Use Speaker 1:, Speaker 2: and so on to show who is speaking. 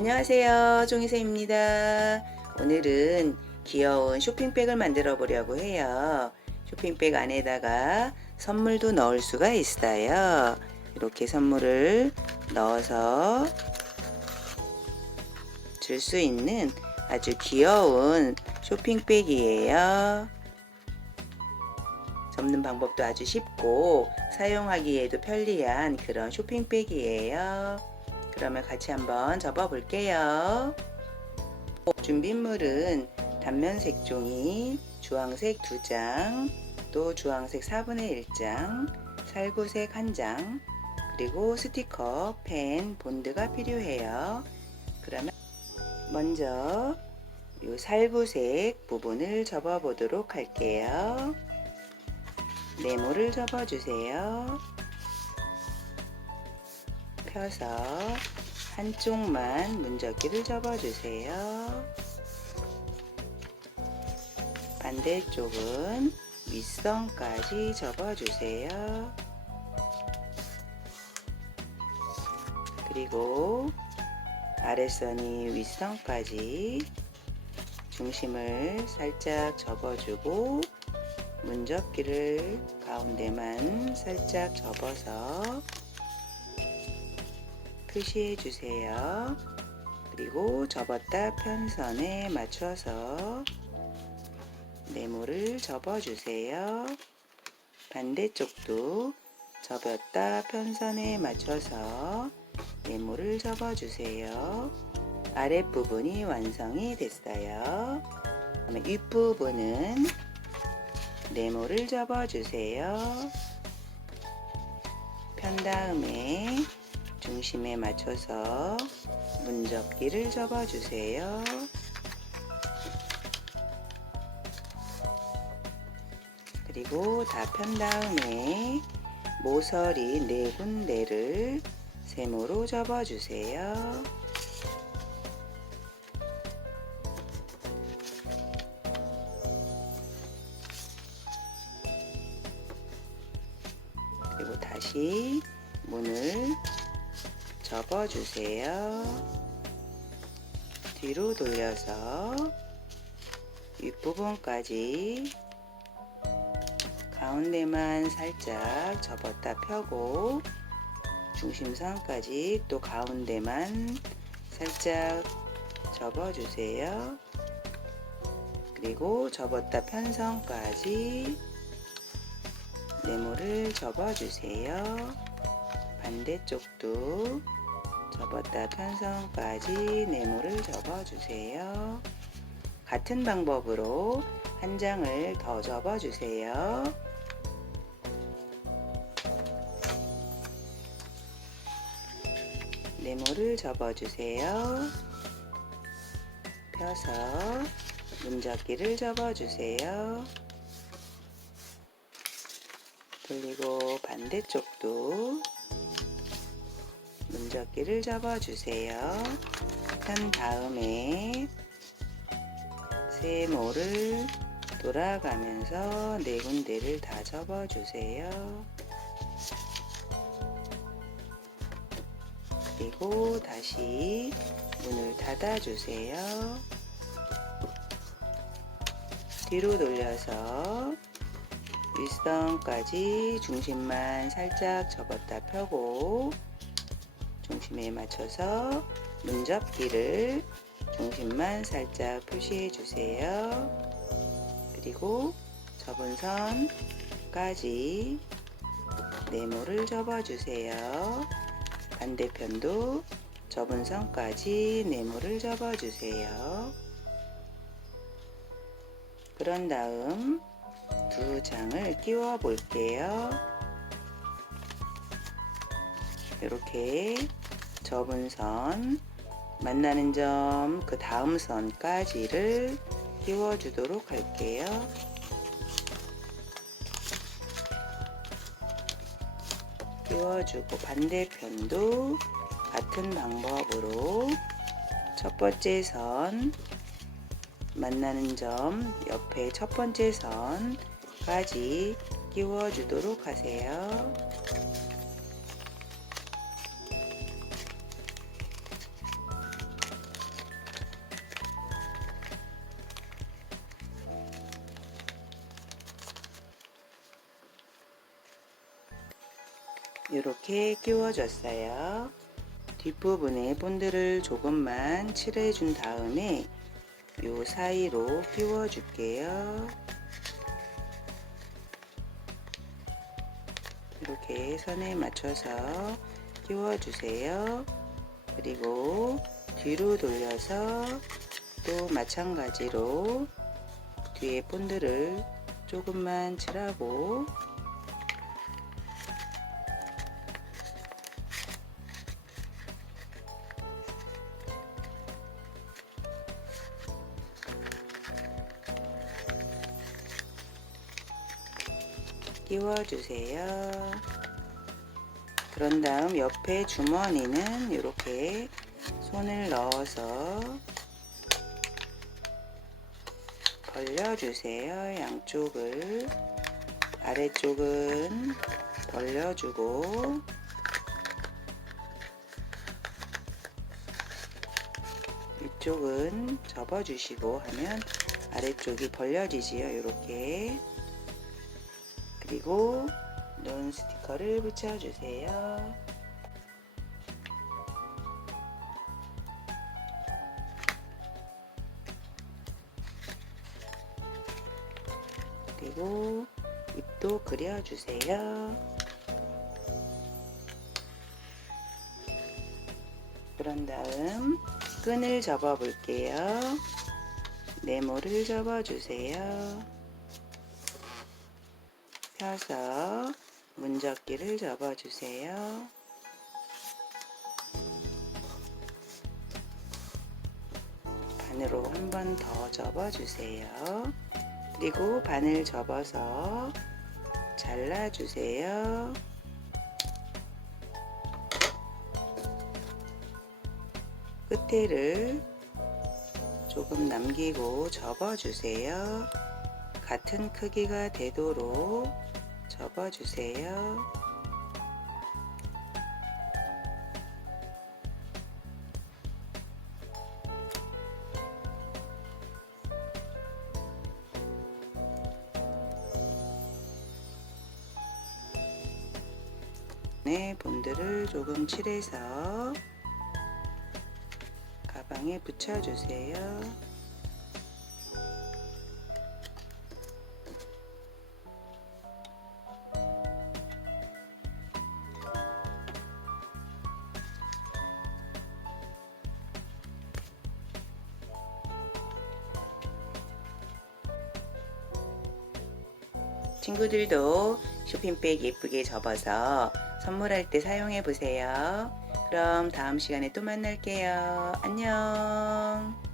Speaker 1: 안녕하세요. 종이새입니다. 오늘은 귀여운 쇼핑백을 만들어 보려고 해요. 쇼핑백 안에다가 선물도 넣을 수가 있어요. 이렇게 선물을 넣어서 줄 수 있는 아주 귀여운 쇼핑백이에요. 접는 방법도 아주 쉽고 사용하기에도 편리한 그런 쇼핑백이에요. 그러면 같이 한번 접어 볼게요. 준비물은 단면 색 종이, 주황색 2장, 또 주황색 4분의 1장, 살구색 1장, 그리고 스티커, 펜, 본드가 필요해요. 그러면 먼저 이 살구색 부분을 접어 보도록 할게요. 네모를 접어 주세요. 펴서 한쪽만 문접기를 접어 주세요. 반대쪽은 윗선까지 접어 주세요. 그리고 아랫선이 윗선까지 중심을 살짝 접어주고 문접기를 가운데만 살짝 접어서 표시해 주세요. 그리고 접었다 편선에 맞춰서 네모를 접어 주세요. 반대쪽도 접었다 편선에 맞춰서 네모를 접어 주세요. 아랫부분이 완성이 됐어요. 그다음에 윗부분은 네모를 접어 주세요. 편 다음에 중심에 맞춰서 문접기를 접어 주세요. 그리고 다 편 다음에 모서리 네 군데를 세모로 접어 주세요. 그리고 다시 문을 접어 주세요. 뒤로 돌려서 윗부분까지 가운데만 살짝 접었다 펴고 중심선까지 또 가운데만 살짝 접어 주세요. 그리고 접었다 편선까지 네모를 접어 주세요. 반대쪽도 접었다 편선까지 네모를 접어 주세요. 같은 방법으로 한 장을 더 접어 주세요. 네모를 접어 주세요. 펴서 문접기를 접어 주세요. 돌리고 반대쪽도 문접기를 접어 주세요. 한 다음에 세모를 돌아가면서 네 군데를 다 접어 주세요. 그리고 다시 문을 닫아 주세요. 뒤로 돌려서 윗선까지 중심만 살짝 접었다 펴고 중심에 맞춰서 문접기를 중심만 살짝 표시해 주세요. 그리고 접은 선까지 네모를 접어 주세요. 반대편도 접은 선까지 네모를 접어 주세요. 그런 다음 두 장을 끼워 볼게요. 이렇게 접은 선 만나는 점 그 다음 선까지를 끼워 주도록 할게요. 끼워주고 반대편도 같은 방법으로 첫 번째 선 만나는 점 옆에 첫 번째 선까지 끼워 주도록 하세요. 이렇게 끼워줬어요. 뒷부분에 본드를 조금만 칠해준 다음에 요 사이로 끼워줄게요. 이렇게 선에 맞춰서 끼워주세요. 그리고 뒤로 돌려서 또 마찬가지로 뒤에 본드를 조금만 칠하고 끼워주세요. 그런 다음 옆에 주머니는 이렇게 손을 넣어서 벌려주세요. 양쪽을 아래쪽은 벌려주고 위쪽은 접어주시고 하면 아래쪽이 벌려지지요. 이렇게 그리고 눈 스티커를 붙여주세요. 그리고 입도 그려주세요. 그런 다음 끈을 접어 볼게요. 네모를 접어 주세요. 펴서 문접기를 접어 주세요. 반으로 한 번 더 접어 주세요. 그리고 반을 접어서 잘라 주세요. 끝에를 조금 남기고 접어 주세요. 같은 크기가 되도록 접어 주세요. 네, 본드를 조금 칠해서 가방에 붙여주세요. 친구들도 쇼핑백 예쁘게 접어서 선물할 때 사용해 보세요. 그럼 다음 시간에 또 만날게요. 안녕.